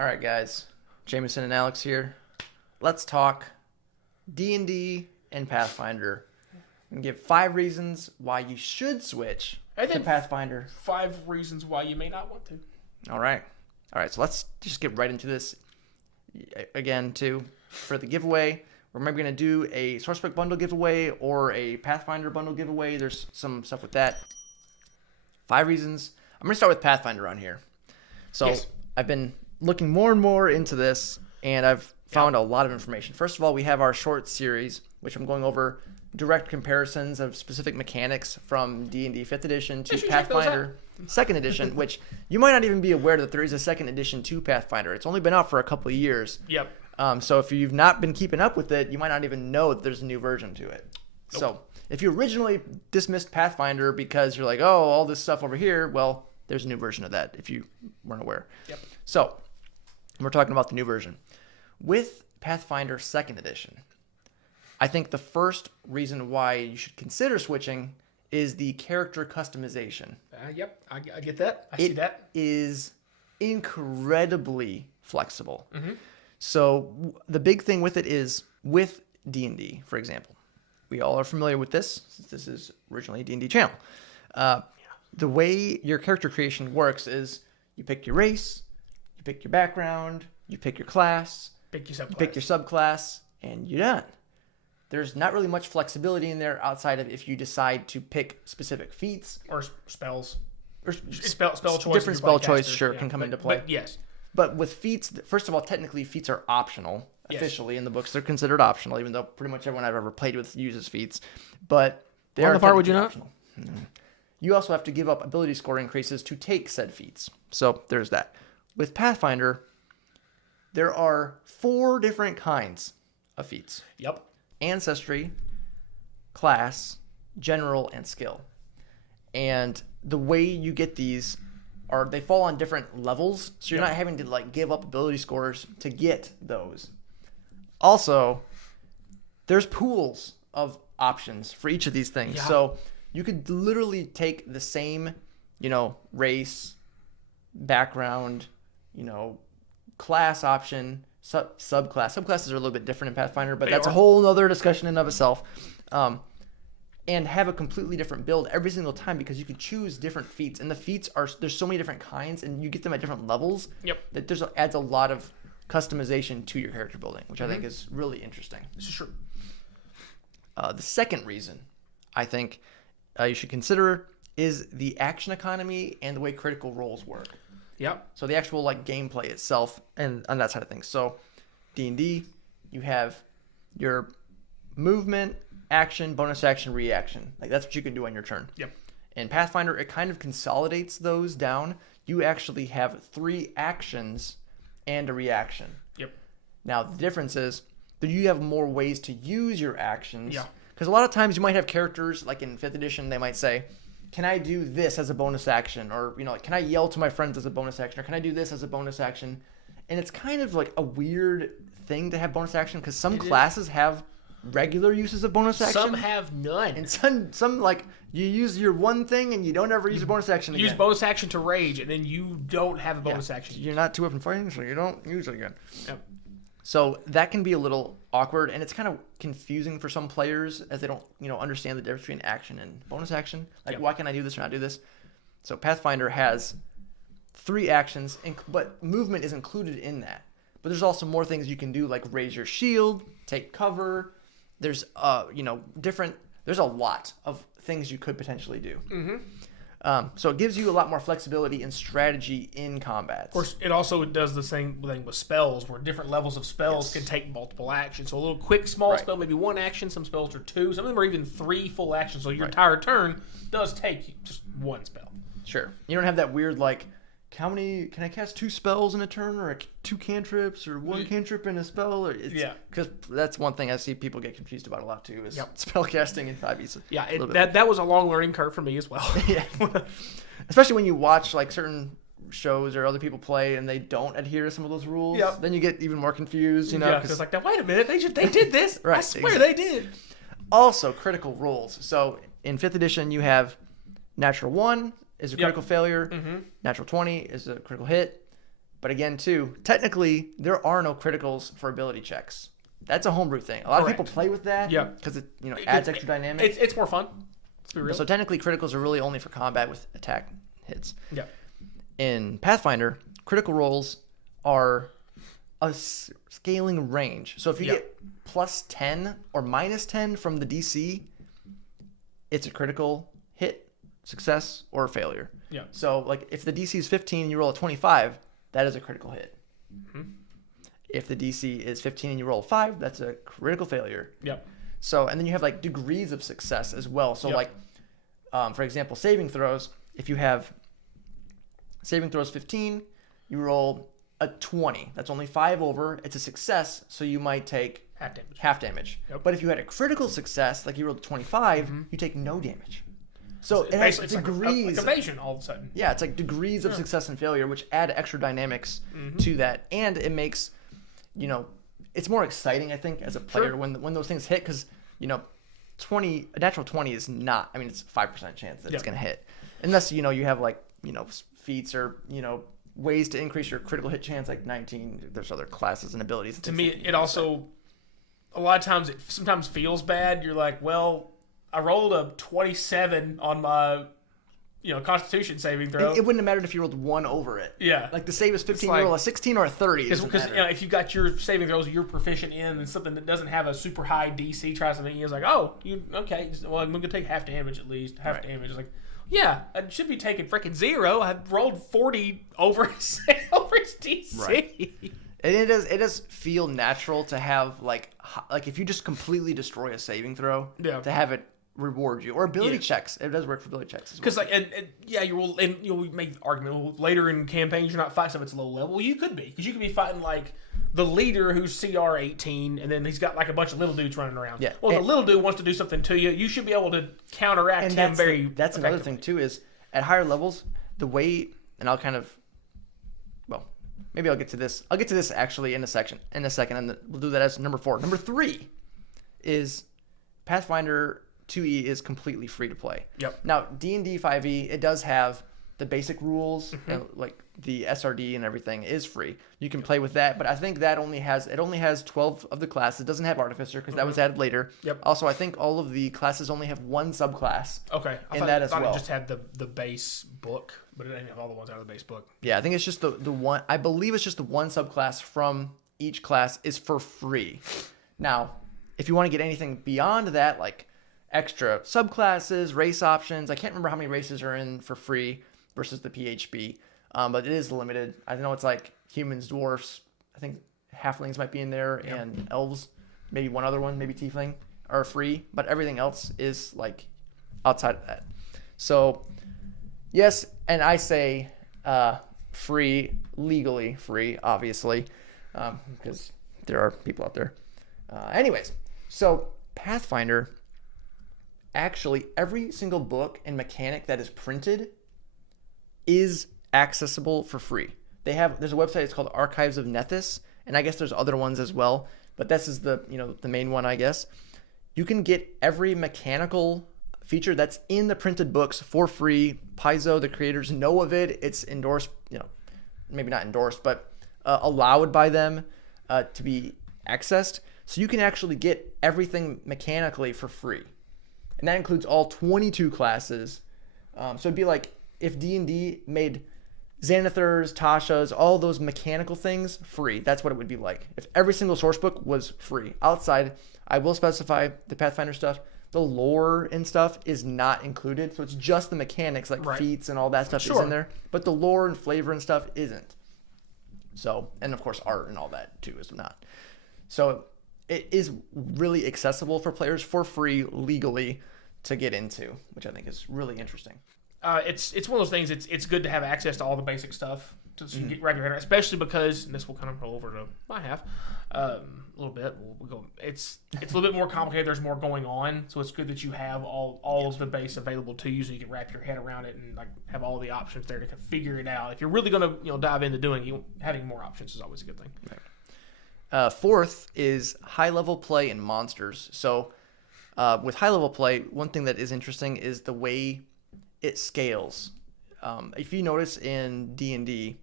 All right, guys. Jameson and Alex here. Let's talk D&D and Pathfinder and give 5 reasons why you should switch to Pathfinder. 5 reasons why you may not want to. All right. So let's just get right into this. Again, too, for the giveaway, we're maybe going to do a Sourcebook bundle giveaway or a Pathfinder bundle giveaway. There's some stuff with that. 5 reasons. I'm going to start with Pathfinder on here. So yes. I've been looking more and more into this, and I've found a lot of information. First of all, we have our short series, which I'm going over direct comparisons of specific mechanics from D&D 5th edition to Pathfinder 2nd edition, which you might not even be aware that there is a 2nd edition to Pathfinder. It's only been out for a couple of years. Yep. So if you've not been keeping up with it, you might not even know that there's a new version to it. Nope. So if you originally dismissed Pathfinder because you're like, oh, all this stuff over here, well, there's a new version of that if you weren't aware. Yep. So we're talking about the new version. With Pathfinder 2nd edition, I think the first reason why you should consider switching is the character customization. Yep, I get that. I see that. It is incredibly flexible. Mm-hmm. So the big thing with it is with D&D, for example. We all are familiar with this since this is originally a D&D channel. The way your character creation works is you pick your race, you pick your background, you pick your class, pick your subclass, and you're done. There's not really much flexibility in there outside of if you decide to pick specific feats. Or spells. Or spell choice. Different spell choice, can come into play. But yes. But with feats, first of all, technically feats are optional. Officially in the books, they're considered optional, even though pretty much everyone I've ever played with uses feats. But they are far would you not? Optional. You also have to give up ability score increases to take said feats. So there's that. With Pathfinder, there are 4 different kinds of feats. Yep. Ancestry, class, general, and skill. And the way you get these are they fall on different levels, so you're not having to give up ability scores to get those. Also, there's pools of options for each of these things. Yeah. So you could literally take the same, race, background, class option, subclass. Subclasses are a little bit different in Pathfinder, but that's a whole other discussion in and of itself. And have a completely different build every single time because you can choose different feats. And the feats there's so many different kinds, and you get them at different levels. Yep. That adds a lot of customization to your character building, which I think is really interesting. This is true. The second reason I think you should consider is the action economy and the way critical roles work. Yep. So the actual gameplay itself and on that side of things. So D&D, you have your movement, action, bonus action, reaction. That's what you can do on your turn. Yep. In Pathfinder, it kind of consolidates those down. You actually have 3 actions and a reaction. Yep. Now, the difference is that you have more ways to use your actions. Yeah. Because a lot of times you might have characters, like in 5th edition, they might say, can I do this as a bonus action? Or, can I yell to my friends as a bonus action? Or can I do this as a bonus action? And it's kind of like a weird thing to have bonus action because some classes have regular uses of bonus action. Some have none. And some you use your one thing and you don't ever use a bonus action again. Use bonus action to rage, and then you don't have a bonus action. You're not 2 weapon fighting, so you don't use it again. Yep. So that can be a little awkward, and it's kind of confusing for some players as they don't, understand the difference between action and bonus action. Why can I do this or not do this? So Pathfinder has 3 actions, but movement is included in that. But there's also more things you can do, like raise your shield, take cover. There's, there's a lot of things you could potentially do. Mm-hmm. So it gives you a lot more flexibility and strategy in combat. Of course, it also does the same thing with spells, where different levels of spells can take multiple actions. So a little quick, small spell, maybe 1 action. Some spells are 2. Some of them are even 3 full actions. So your entire turn does take just 1 spell. Sure. You don't have that weird, can I cast 2 spells in a turn, or 2 cantrips, or 1 cantrip in a spell? Because that's one thing I see people get confused about a lot too, is spell casting in 5e. Yeah, that was a long learning curve for me as well. Yeah. Especially when you watch certain shows or other people play and they don't adhere to some of those rules. Yep. Then you get even more confused, because it's now wait a minute, they did this. Right, I swear they did. Also, critical roles. So in 5th edition, you have natural 1 is a critical failure. Mm-hmm. Natural 20 is a critical hit. But again, too, technically, there are no criticals for ability checks. That's a homebrew thing. A lot of people play with that because it adds extra dynamics. It's more fun. Let's be real. So technically, criticals are really only for combat with attack hits. Yeah. In Pathfinder, critical rolls are a scaling range. So if you get plus 10 or minus 10 from the DC, it's a critical hit, success, or failure. Yeah. So like if the DC is 15 and you roll a 25, that is a critical hit. Mm-hmm. If the DC is 15 and you roll a 5, that's a critical failure. Yep. So, and then you have like degrees of success as well. So like, for example, saving throws, if you have saving throws 15, you roll a 20. That's only 5 over. It's a success, so you might take half damage. Yep. But if you had a critical success, like you rolled a 25, you take no damage. So it has degrees. Like evasion all of a sudden. Yeah, it's like degrees of success and failure, which add extra dynamics to that. And it makes, it's more exciting, I think, as a player when those things hit, because, a natural 20 is not, I mean, it's a 5% chance that it's going to hit. Unless, you have like, feats or, ways to increase your critical hit chance, like 19. There's other classes and abilities. To me, it also, a lot of times, it sometimes feels bad. You're like, well, I rolled a 27 on my, Constitution saving throw. It wouldn't have mattered if you rolled 1 over it. Yeah. Like the save is 15, you roll a 16 or a 30. Because if you got your saving throws you're proficient in and something that doesn't have a super high DC tries something, you're like, oh, okay, well, I'm going to take half damage at least. Half damage. It's like, yeah, I should be taking freaking 0. I rolled 40 over his DC. Right. And it does feel natural to have like if you just completely destroy a saving throw, to have it reward you, or ability checks. It does work for ability checks as well. Because you will, and you'll make the argument, well, later in campaigns you're not fighting stuff that's low level. Well, you could be, because you could be fighting like the leader who's CR 18, and then he's got like a bunch of little dudes running around. Yeah. Well, the little dude wants to do something to you. You should be able to counteract him very. That's another thing too, is at higher levels the way, and I'll kind of, well, maybe I'll get to this. I'll get to this actually in a second, and we'll do that as number 4. Number 3 is Pathfinder 2E is completely free to play. Yep. Now, D&D 5e, it does have the basic rules, like the SRD and everything is free. You can play with that, but I think that only has 12 of the classes. It doesn't have Artificer because that was added later. Yep. Also, I think all of the classes only have 1 subclass. Okay. I thought it just had the base book, but it didn't have all the ones out of the base book. Yeah, I think it's just the one. I believe it's just the 1 subclass from each class is for free. Now, if you want to get anything beyond that, like extra subclasses, race options. I can't remember how many races are in for free versus the PHB, but it is limited. I know it's like humans, dwarfs. I think halflings might be in there, and elves, maybe one other one, maybe tiefling, are free, but everything else is like outside of that. So yes, and I say free, legally free, obviously, because there are people out there. Anyways, so Pathfinder, actually every single book and mechanic that is printed is accessible for free. There's a website, it's called Archives of Nethys, and I guess there's other ones as well, but this is the main one, I guess. You can get every mechanical feature that's in the printed books for free. Paizo, the creators, know of it. It's endorsed, maybe not endorsed, but allowed by them to be accessed. So you can actually get everything mechanically for free. And that includes all 22 classes. So it'd be like if D&D made Xanathars, Tashas, all those mechanical things free. That's what it would be like. If every single source book was free. Outside, I will specify the Pathfinder stuff. The lore and stuff is not included. So it's just the mechanics, like feats and all that stuff is in there. But the lore and flavor and stuff isn't. So, and of course art and all that too is not. So it is really accessible for players for free legally to get into, which I think is really interesting. It's one of those things. It's good to have access to all the basic stuff to wrap your head around, especially because, and this will kind of roll over to my half a little bit. We'll go. It's a little bit more complicated. There's more going on, so it's good that you have all of the base available to you, so you can wrap your head around it and like have all the options there to kind of figure it out. If you're really going to dive into doing it, having more options is always a good thing. Right. Fourth is high level play and monsters. So with high level play, one thing that is interesting is the way it scales. If you notice in D&D,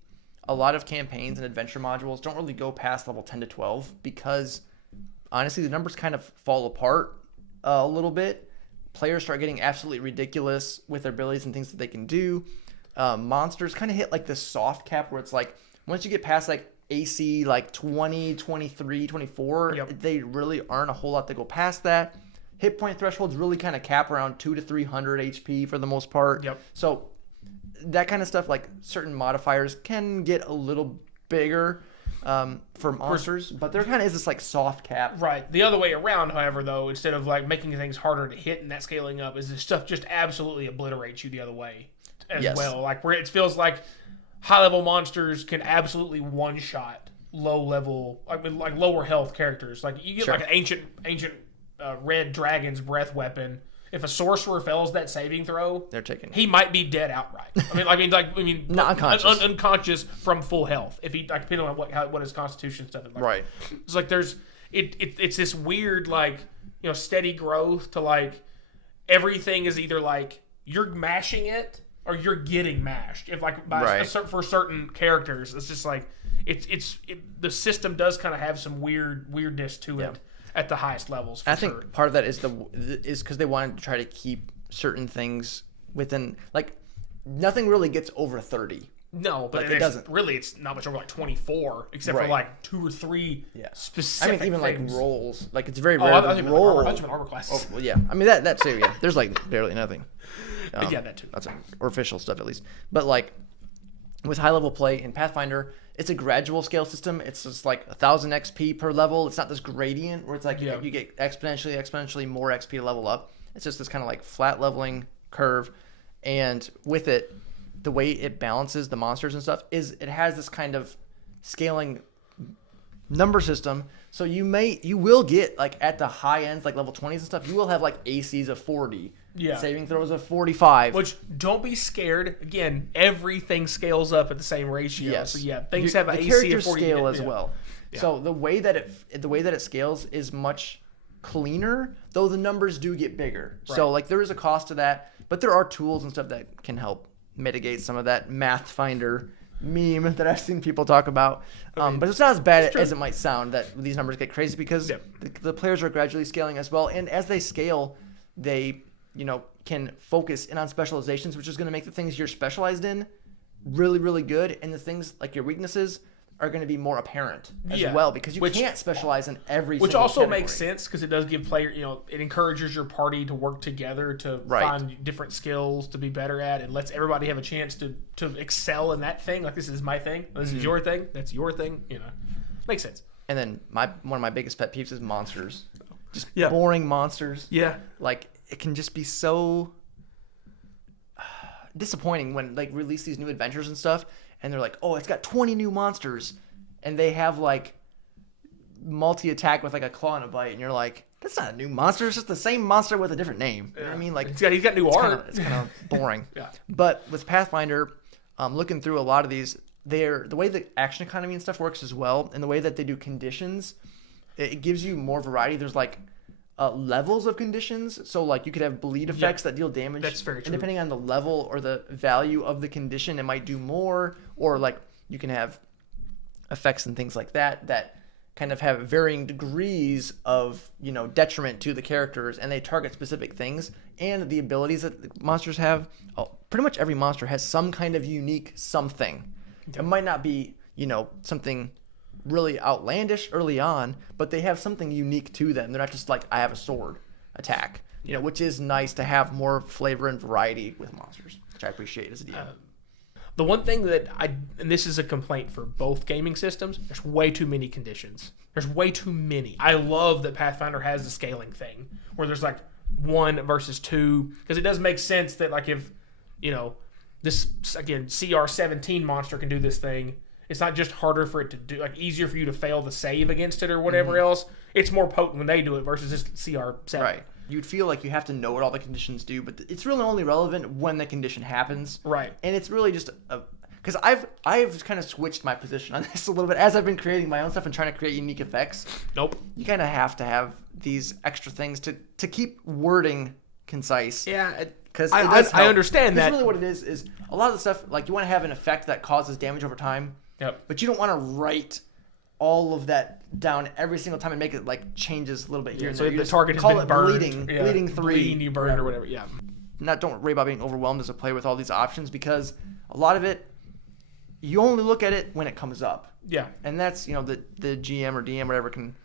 a lot of campaigns and adventure modules don't really go past level 10 to 12 because honestly the numbers kind of fall apart a little bit. Players start getting absolutely ridiculous with their abilities and things that they can do. Monsters kind of hit like this soft cap where it's like once you get past like AC like 20, 23, 24, they really aren't a whole lot to go past that. Hit point thresholds really kind of cap around 200 to 300 HP for the most part. So that kind of stuff, like certain modifiers can get a little bigger for monsters, but there kind of is this like soft cap. Right. The other way around, however, though, instead of like making things harder to hit and that scaling up, is this stuff just absolutely obliterates you the other way as well. Like where it feels like high level monsters can absolutely one shot low level, like lower health characters. Like you get like an ancient red dragon's breath weapon. If a sorcerer fails that saving throw, they're taken. He might be dead outright. I mean, not unconscious, unconscious from full health. If he depending on what his constitution stuff is like. Right. It's like it's this weird like steady growth to like everything is either like you're mashing it or you're getting mashed. If like for certain characters, it's just like the system does kind of have some weirdness to it. At the highest levels, for sure. I think part of that is because they wanted to try to keep certain things within, like, nothing really gets over 30. No, but it doesn't. Really, it's not much over like 24, except for like 2 or 3 specific. I mean, even things. Like rolls, like it's very rare to roll. A bunch of armor classes. Oh, well, yeah, I mean that too. Yeah, there's like barely nothing. That too. That's or official stuff at least. But like with high level play in Pathfinder, it's a gradual scale system. It's just like 1,000 XP per level. It's not this gradient where it's like you get exponentially more XP to level up. It's just this kind of like flat leveling curve. And with it, the way it balances the monsters and stuff is it has this kind of scaling number system. So you will get like at the high ends, like level 20s and stuff, you will have like ACs of 40. Saving throws of 45. Which, don't be scared. Again, everything scales up at the same ratio. Yes. So things have an AC character of 40. Scale as well. Yeah. So the way that it scales is much cleaner, though the numbers do get bigger. Right. So like there is a cost to that, but there are tools and stuff that can help mitigate some of that Pathfinder meme that I've seen people talk about. But it's not as bad as it might sound that these numbers get crazy because the players are gradually scaling as well, and as they scale, they can focus in on specializations, which is going to make the things you're specialized in really, really good. And the things like your weaknesses are going to be more apparent as well because you can't specialize in every which single also category. Makes sense because it does give player, it encourages your party to work together to find different skills to be better at and lets everybody have a chance to excel in that thing. Like this is my thing. This is your thing. That's your thing. Makes sense. And then one of my biggest pet peeves is monsters. Just boring monsters. Yeah. Like, it can just be so disappointing when like release these new adventures and stuff and they're like, oh, it's got 20 new monsters and they have like multi-attack with like a claw and a bite and you're like, that's not a new monster, it's just the same monster with a different name. You know what I mean? Like he's got new art. It's kind of boring. But with Pathfinder, looking through a lot of these, the way the action economy and stuff works as well, and the way that they do conditions, it gives you more variety. There's like levels of conditions, so like you could have bleed effects that deal damage. That's very true. And depending on the level or the value of the condition, it might do more. Or like you can have effects and things like that kind of have varying degrees of detriment to the characters, and they target specific things. And the abilities that the monsters have, pretty much every monster has some kind of unique something. It might not be something really outlandish early on, but they have something unique to them. They're not just like, I have a sword attack, which is nice to have more flavor and variety with monsters, which I appreciate as a DM. The one thing that and this is a complaint for both gaming systems, there's way too many conditions. There's way too many. I love that Pathfinder has the scaling thing where there's like 1 versus 2, because it does make sense that like if, this, again, CR17 monster can do this thing, it's not just harder for it to do, like easier for you to fail the save against it or whatever else. It's more potent when they do it versus this CR7. Right. You'd feel like you have to know what all the conditions do, but it's really only relevant when the condition happens. Right. And it's really just because I've kind of switched my position on this a little bit as I've been creating my own stuff and trying to create unique effects. Nope. You kind of have to have these extra things to keep wording concise. Yeah. Because I understand that. Really what it is a lot of the stuff, like you want to have an effect that causes damage over time. Yep. But you don't want to write all of that down every single time and make it like changes a little bit here. So and there. the target has call been it burned. bleeding 3. Bleeding you burned or whatever. Yeah. Don't worry about being overwhelmed as a player with all these options, because a lot of it, you only look at it when it comes up. Yeah. And that's, the GM or DM or whatever can,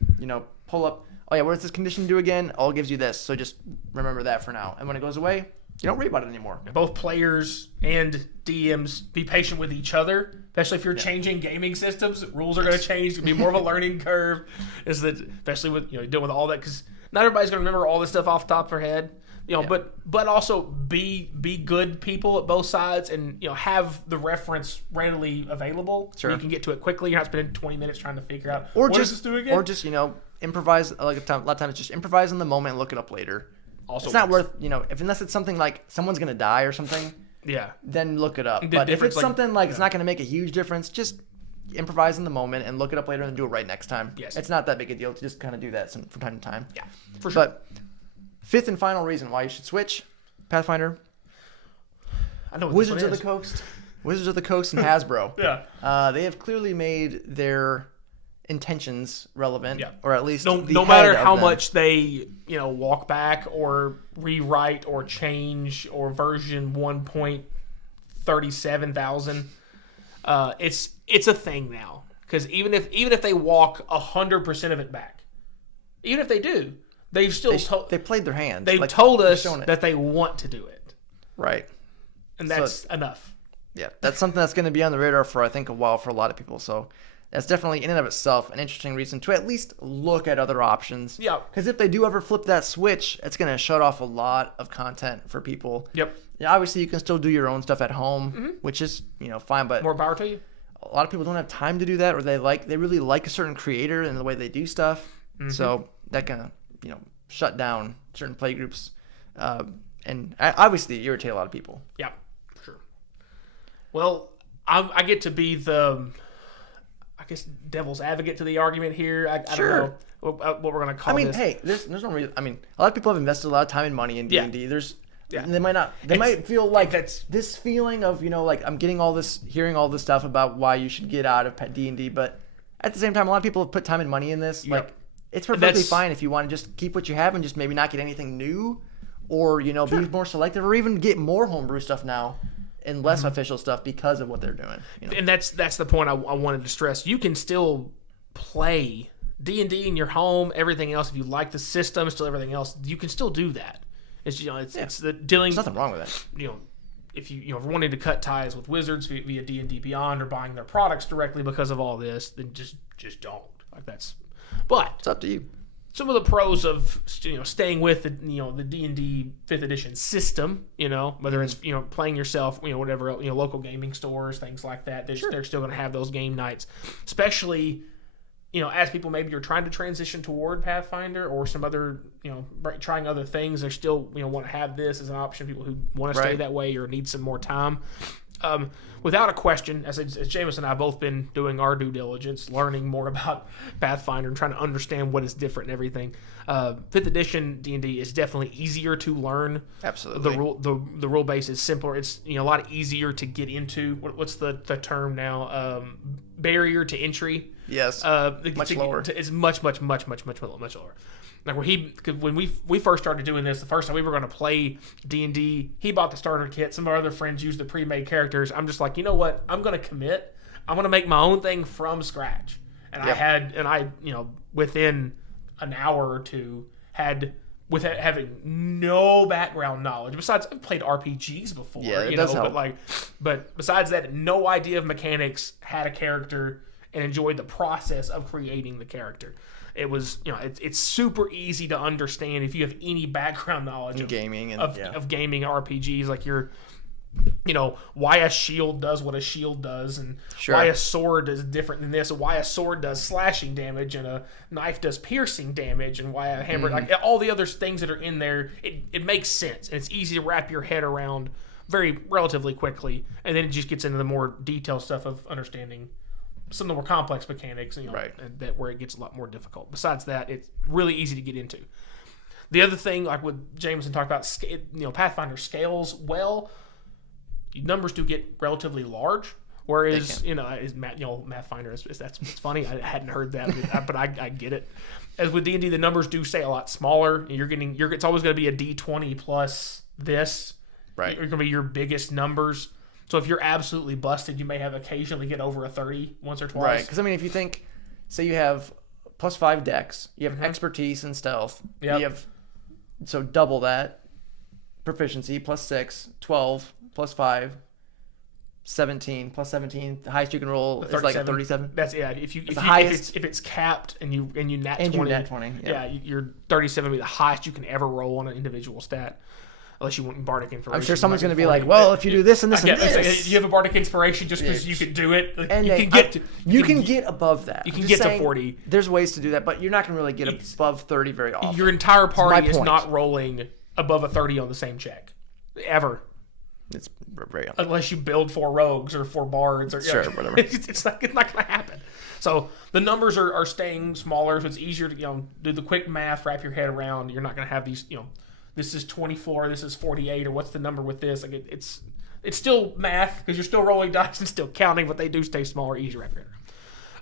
pull up, oh yeah, what does this condition do again? Oh, it gives you this. So just remember that for now. And when it goes away, you don't worry about it anymore. Both players and DMs be patient with each other, especially if you're changing gaming systems. Rules are going to change. It's going to be more of a learning curve. Is that especially with dealing with all that, because not everybody's going to remember all this stuff off the top of their head. But also be good people at both sides, and have the reference readily available. Sure. So you can get to it quickly. You're not spending 20 minutes trying to figure out what does this do again. Or just improvise. Like a lot of times, just improvise in the moment and look it up later. Also, it's not worth unless it's something like someone's gonna die or something. Yeah. Then look it up. But if it's something like it's not gonna make a huge difference, just improvise in the moment and look it up later and do it right next time. Yes. It's not that big a deal to just kind of do that from time to time. Yeah, for sure. But fifth and final reason why you should switch Pathfinder. I know what Wizards of the Coast. Wizards of the Coast and Hasbro. Yeah. They have clearly made their intentions relevant, or at least no matter how much they walk back or rewrite or change or version 1.37,000. It's a thing now, because even if they walk 100% of it back, even if they do, they've still they played their hand. They've told us that they want to do it, right? And that's enough. Yeah, that's something that's going to be on the radar for I think a while for a lot of people. So that's definitely in and of itself an interesting reason to at least look at other options. Yeah. Because if they do ever flip that switch, it's going to shut off a lot of content for people. Yep. Yeah, obviously, you can still do your own stuff at home, which is fine. But more power to you. A lot of people don't have time to do that, or they really like a certain creator and the way they do stuff. So that can shut down certain play groups, and obviously irritate a lot of people. Yeah, for sure. Well, I get to be the, I guess, devil's advocate to the argument here. I don't know what we're going to call this. Hey, there's no reason. A lot of people have invested a lot of time and money in D&D. They might not. They might feel like that's this feeling of like I'm getting all this, hearing all this stuff about why you should get out of D&D, but at the same time, a lot of people have put time and money in this. Yep. Like it's perfectly fine if you want to just keep what you have and just maybe not get anything new, or be more selective, or even get more homebrew stuff now and less official stuff because of what they're doing. And that's the point I wanted to stress. You can still play D&D in your home, everything else. If you like the system, still everything else, you can still do that. It's it's the dealing. There's nothing wrong with that. If you if wanting to cut ties with Wizards via D&D Beyond, or buying their products directly because of all this, then just don't. Like that's. But it's up to you. Some of the pros of staying with the the D&D 5th edition system, whether it's playing yourself, whatever, local gaming stores, things like that. They're still going to have those game nights, especially as people maybe are trying to transition toward Pathfinder or some other trying other things. They still want to have this as an option. People who want to stay that way or need some more time. Without a question, as Jameis and I have both been doing our due diligence, learning more about Pathfinder and trying to understand what is different and everything. 5th edition D&D is definitely easier to learn. Absolutely. The rule base is simpler. It's a lot easier to get into. What's the term now? Barrier to entry. Yes. Much lower. It's much lower. Like when we first started doing this, the first time we were going to play D&D, he bought the starter kit. Some of our other friends used the pre-made characters. I'm just like, you know what? I'm going to commit. I'm going to make my own thing from scratch. And I within an hour or two with having no background knowledge. Besides, I've played RPGs before. Yeah, it does help. But besides that, no idea of mechanics, had a character, and enjoyed the process of creating the character. It was, it's super easy to understand if you have any background knowledge of gaming of gaming RPGs, like why a shield does what a shield does, and why a sword is different than this, and why a sword does slashing damage and a knife does piercing damage, and why a hammer, like all the other things that are in there, it makes sense, and it's easy to wrap your head around relatively quickly, and then it just gets into the more detailed stuff of understanding some of the more complex mechanics, that where it gets a lot more difficult. Besides that, it's really easy to get into. The other thing, like what Jameson talked about, Pathfinder scales well. Numbers do get relatively large, Whereas is Pathfinder it's funny. I hadn't heard that, but I get it. As with D&D, the numbers do stay a lot smaller. It's always going to be a D20 plus this. Right. You're going to be your biggest numbers. So if you're absolutely busted, you may have occasionally get over a 30 once or twice. Right. Because I mean, if you think, say you have +5 dex, you have expertise and stealth. Yep. You have double that. Proficiency +6, 12 +5. 17 +17. The highest you can roll is like 37. That's if it's capped and you nat 20. You nat 20. Yeah, your 37 would be the highest you can ever roll on an individual stat, unless you want Bardic Inspiration. I'm sure someone's going to be like, well, if you do this and this and this, you have a Bardic Inspiration just because you could do it. And you can get above that. You can get to 40. There's ways to do that, but you're not going to really get above 30 very often. Your entire party is not rolling above a 30 on the same check ever. It's very unless you build 4 rogues or 4 bards or whatever. It's not going to happen. So the numbers are staying smaller, so it's easier to do the quick math, wrap your head around. You're not going to have these this is 24, this is 48, or what's the number with this? Like it's still math because you're still rolling dice and still counting, but they do stay smaller, easier to wrap your head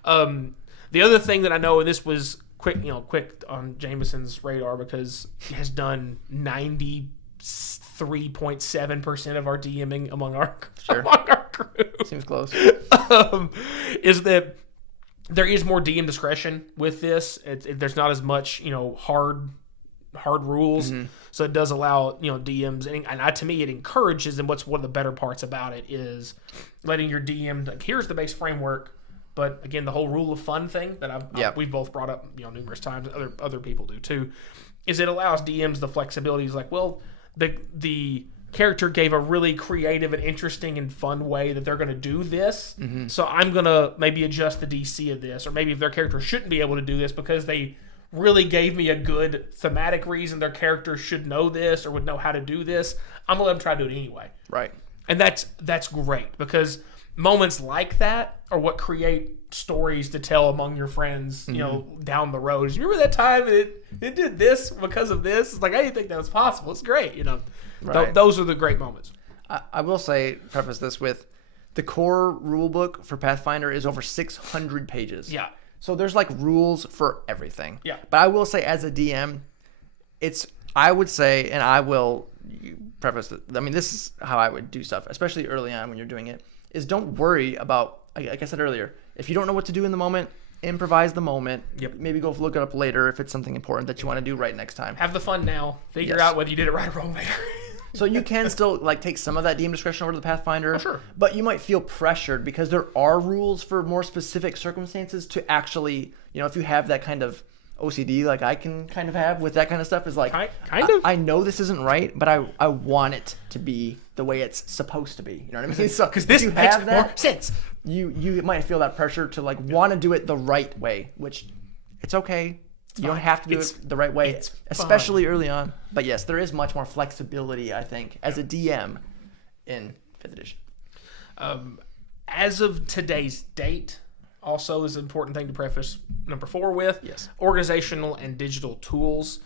around. The other thing that I know, and this was quick on Jameson's radar because he has done 93.7% of our DMing among our crew. Seems close. Is that there is more DM discretion with this. There's not as much hard rules, so it does allow DMs, and to me it encourages. And what's one of the better parts about it is letting your DM here's the base framework. But again, the whole rule of fun thing that we've both brought up numerous times, other people do too, is it allows DMs the flexibility. It's like, well, the character gave a really creative and interesting and fun way that they're going to do this, so I'm going to maybe adjust the DC of this, or maybe if their character shouldn't be able to do this because they really gave me a good thematic reason their character should know this or would know how to do this, I'm going to let them try to do it anyway. Right. And that's great because moments like that are what create stories to tell among your friends, down the road. Remember that time it did this because of this? It's like, I didn't think that was possible. It's great, Right. Those are the great moments. I will preface this with the core rule book for Pathfinder is over 600 pages. Yeah. So there's like rules for everything. Yeah. But I will say as a DM, I would say, and I will preface it, I mean, this is how I would do stuff, especially early on when you're doing it, is don't worry about, like I said earlier, if you don't know what to do in the moment, improvise the moment. Yep. Maybe go look it up later if it's something important that you want to do right next time. Have the fun now. Figure out whether you did it right or wrong later. So you can still take some of that DM discretion over to the Pathfinder. Oh, sure. But you might feel pressured because there are rules for more specific circumstances to actually, if you have that kind of OCD like I can kind of have with that kind of stuff, is like, I know this isn't right, but I want it to be the way it's supposed to be. You know what I mean? So because this makes more sense. You might feel that pressure to want to do it the right way, which it's okay. You don't have to do it the right way, especially early on. But yes, there is much more flexibility, I think, as a DM in 5th edition. As of today's date, also is an important thing to preface number 4 with. Yes. Organizational and digital tools.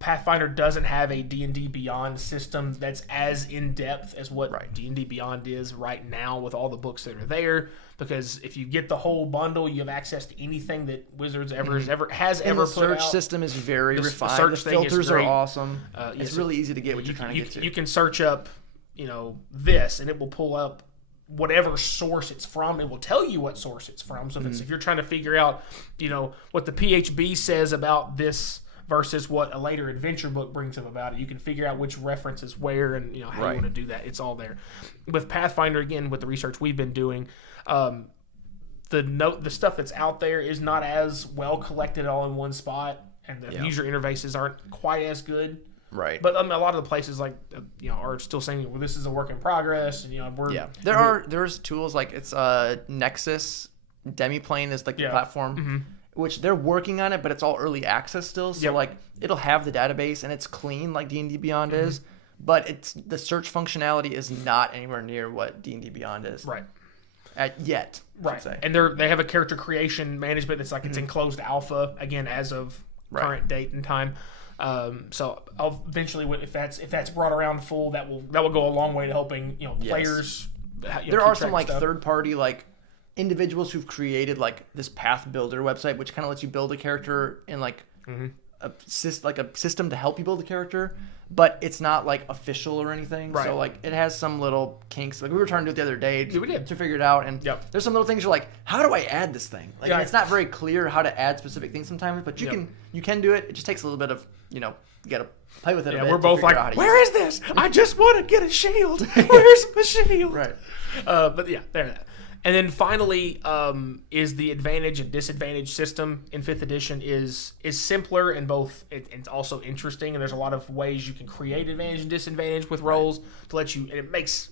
Pathfinder doesn't have a D&D Beyond system that's as in-depth as what D&D Beyond is right now with all the books that are there. Because if you get the whole bundle, you have access to anything that Wizards has ever put out. The search system is very refined. The filters are awesome. It's really easy to get what you're trying to get to. You can search up, this, and it will pull up whatever source it's from. It will tell you what source it's from. So if you're trying to figure out, what the PHB says about this versus what a later adventure book brings up about it, you can figure out which reference is where and how you want to do that. It's all there. With Pathfinder, again, with the research we've been doing, the stuff that's out there is not as well collected all in one spot, and the user interfaces aren't quite as good. Right. But a lot of the places are still saying, well, this is a work in progress, and there's tools like it's Nexus Demiplane is the platform. Which they're working on it, but it's all early access still. So it'll have the database and it's clean like D&D Beyond is, but the search functionality is not anywhere near what D&D Beyond is. Right. Yet. Right. Say. And they have a character creation management that's it's in closed alpha again as of current date and time. So eventually, if that's brought around full, that will go a long way to helping players there are some like third-party like individuals who've created like this path builder website, which kind of lets you build a character in like a system to help you build a character, but it's not like official or anything. Right. So like it has some little kinks. Like we were trying to do it the other day to figure it out, and there's some little things you're like, how do I add this thing? Like it's not very clear how to add specific things sometimes, but you can do it. It just takes a little bit of you got to play with it. Yeah, we're both like, where is this? I just want to get a shield. Where's my shield? Right. But yeah, there. And then finally, is the advantage and disadvantage system in 5th edition is simpler and both it's also interesting, and there's a lot of ways you can create advantage and disadvantage with rolls to let you, and it makes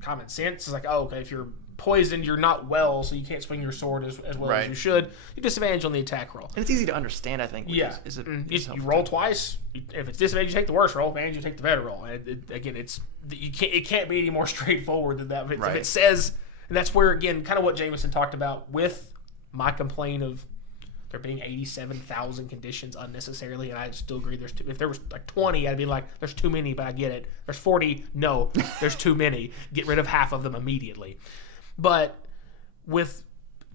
common sense. It's like, oh, okay, if you're poisoned, you're not well, so you can't swing your sword as well as you should. You disadvantage on the attack roll. And it's easy to understand, I think. Yeah. You roll twice. If it's disadvantage, you take the worst roll. Advantage, you take the better roll. And it can't be any more straightforward than that. If it says... And that's where, again, kind of what Jameson talked about with my complaint of there being 87,000 conditions unnecessarily, and I still agree. If there was like 20, I'd be like, there's too many, but I get it. There's 40, no, there's too many. Get rid of half of them immediately. But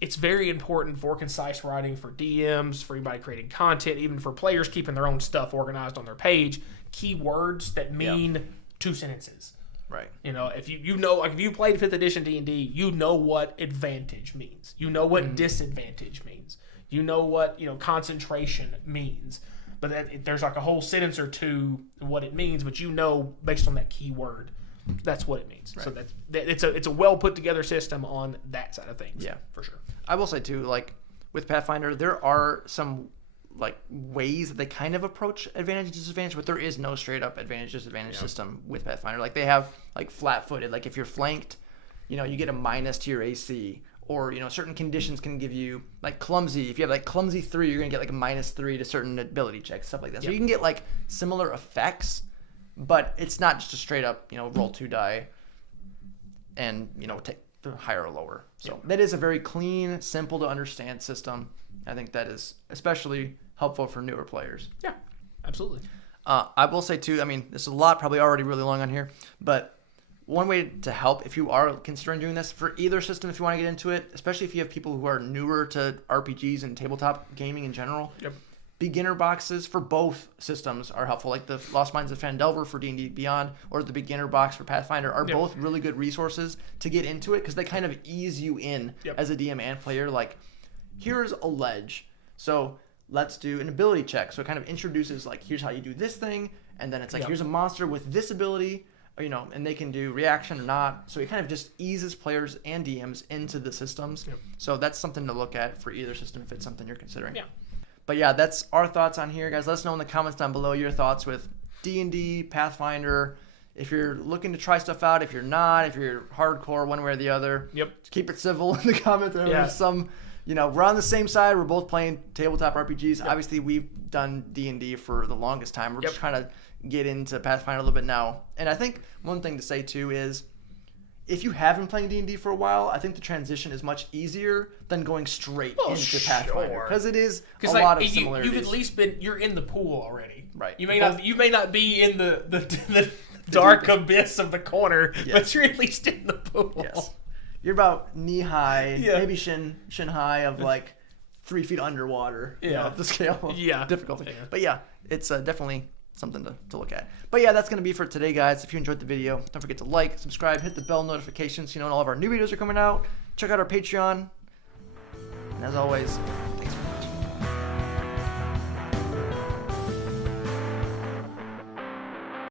it's very important for concise writing, for DMs, for anybody creating content, even for players keeping their own stuff organized on their page, keywords that mean 2 sentences. Right. If you know, like if you played 5th edition D&D, you know what advantage means. You know what disadvantage means. You know what, concentration means. But there's like a whole sentence or two what it means, but based on that keyword, that's what it means. Right. So it's a well put together system on that side of things. Yeah, for sure. I will say too, like with Pathfinder, there are some like ways that they kind of approach advantage and disadvantage, but there is no straight up advantage disadvantage system with Pathfinder. Like they have like flat footed, like if you're flanked, you get a minus to your AC, or certain conditions can give you like clumsy. If you have like clumsy 3, you're gonna get like a -3 to certain ability checks, stuff like that. So you can get like similar effects, but it's not just a straight up roll 2 die and take the higher or lower. So that is a very clean, simple to understand system. I think that is especially helpful for newer players. Yeah, absolutely. I will say too, I mean, this is a lot, probably already really long on here, but one way to help if you are considering doing this for either system, if you want to get into it, especially if you have people who are newer to RPGs and tabletop gaming in general, beginner boxes for both systems are helpful. Like the Lost Mines of Phandelver for D&D Beyond or the beginner box for Pathfinder are both really good resources to get into it because they kind of ease you in as a DM and player. Like, here's a ledge, so let's do an ability check. So it kind of introduces like, here's how you do this thing, and then it's like, here's a monster with this ability, and they can do reaction or not. So it kind of just eases players and DMs into the systems. So that's something to look at for either system if it's something you're considering. But yeah, that's our thoughts on here, guys. Let us know in the comments down below your thoughts with D&D, Pathfinder. If you're looking to try stuff out, if you're not, if you're hardcore one way or the other, keep it civil in the comments. There's some... we're on the same side. We're both playing tabletop RPGs. Obviously, we've done D&D for the longest time. We're just trying to get into Pathfinder a little bit now. And I think one thing to say, too, is if you have been playing D&D for a while, I think the transition is much easier than going straight into Pathfinder. Because it is a lot of similarities. You've at least you're in the pool already. Right. You may not be in the dark abyss of the corner, but you're at least in the pool. Yes. You're about knee high, maybe shin high of like 3 feet underwater. Up the scale of difficulty. But it's definitely something to look at. But that's going to be for today, guys. If you enjoyed the video, don't forget to like, subscribe, hit the bell notifications so you know when all of our new videos are coming out. Check out our Patreon. And as always, thanks for